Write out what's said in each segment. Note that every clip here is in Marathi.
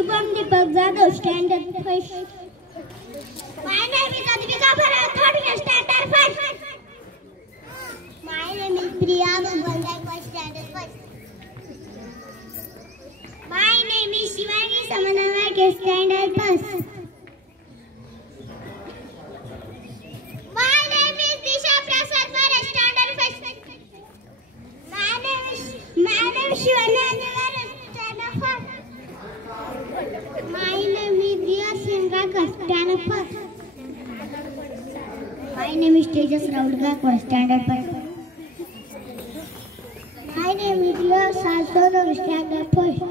Shubham Deepak Jadhav, standard first. My name is Advika Bharat, third standard first. My name is Priya Bhagat, standard first. My name is Shivani Samanavake, standard first. My name is Disha Prasad Bharat, standard first. My name is Shivani Samanavake, standard first. My name is Diya Singh, standard first. My name is Tejas Raudgakar, standard first. My name is Diya Salsodov, standard first.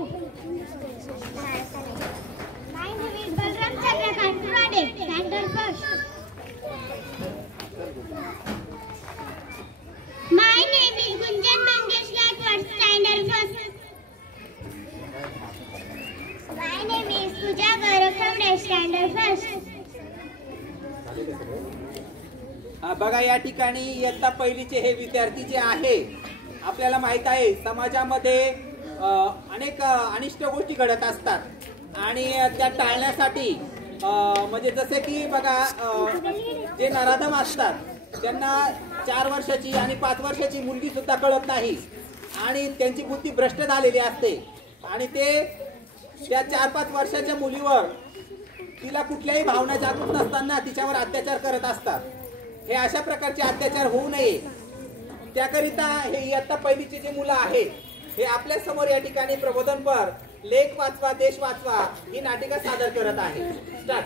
My name is Balram Chandrakant Purade, standard first. My name is Gunjan Mangesh Gaikwad, standard first. My name is Pooja Gaurav, standard first. बघा या ठिकाणी इयत्ता पहिलीचे हे विद्यार्थी जे आहे आपल्याला माहित आहे समाजामध्ये अनेक अनिष्ट गोष्टी घडत असतात आणि त्या टाळण्यासाठी म्हणजे जसे की बघा जे नराधम असतात त्यांना 4 वर्षाची आणि 5 वर्षाची मुलगी सुद्धा कळत नाही आणि त्यांची बुद्धी भ्रष्ट झालेली असते आणि ते त्या 4-5 वर्षाच्या मुलीवर तिला कुठल्याही भावना जागृत नसताना तिच्यावर अत्याचार करत असतात. हे अशा प्रकारचे अत्याचार होऊ नये त्याकरिता हे इयत्ता पहिलीचे जे मुलं आहेत हे आपल्या समोर या ठिकाणी प्रबोधनपर लेख वाचवा देश वाचवा ही नाटिका सादर करत आहे. स्टार्ट.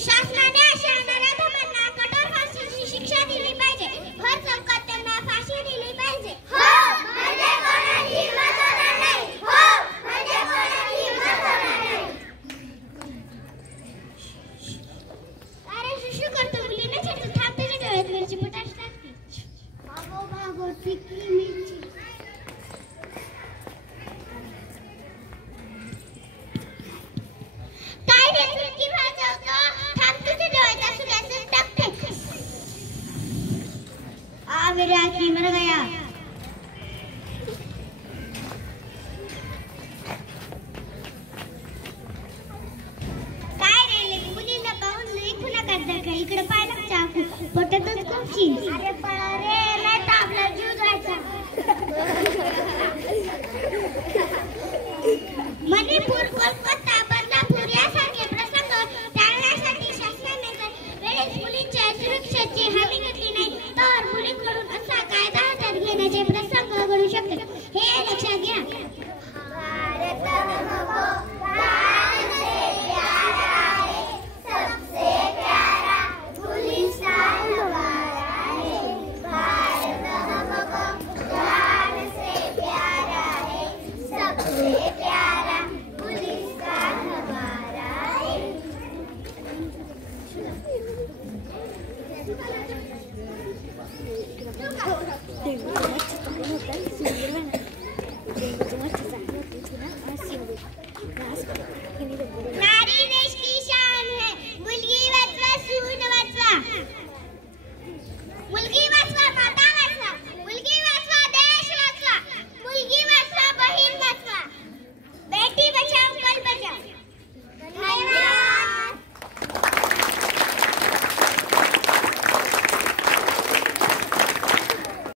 शासनाने करायची. अरे पळा रे, नाही तर आपला जीव जायचा. मणिपूर, कोलकाता, बदलापूर यासारखे प्रसंग टाळण्यासाठी शासनाने जर वेळेस मुलींच्या सुरक्षेची हमी घेतली नाही तर मुलींकडून असा कायदा हातात घेण्याचे प्रसंग घडू शकतात. हे लक्षात घ्या. भारत हमको प्राण से प्यारा है, सबसे प्यारा गुलिस्तान हमारा है. भारत हमको प्राण से प्यारा है, सबसे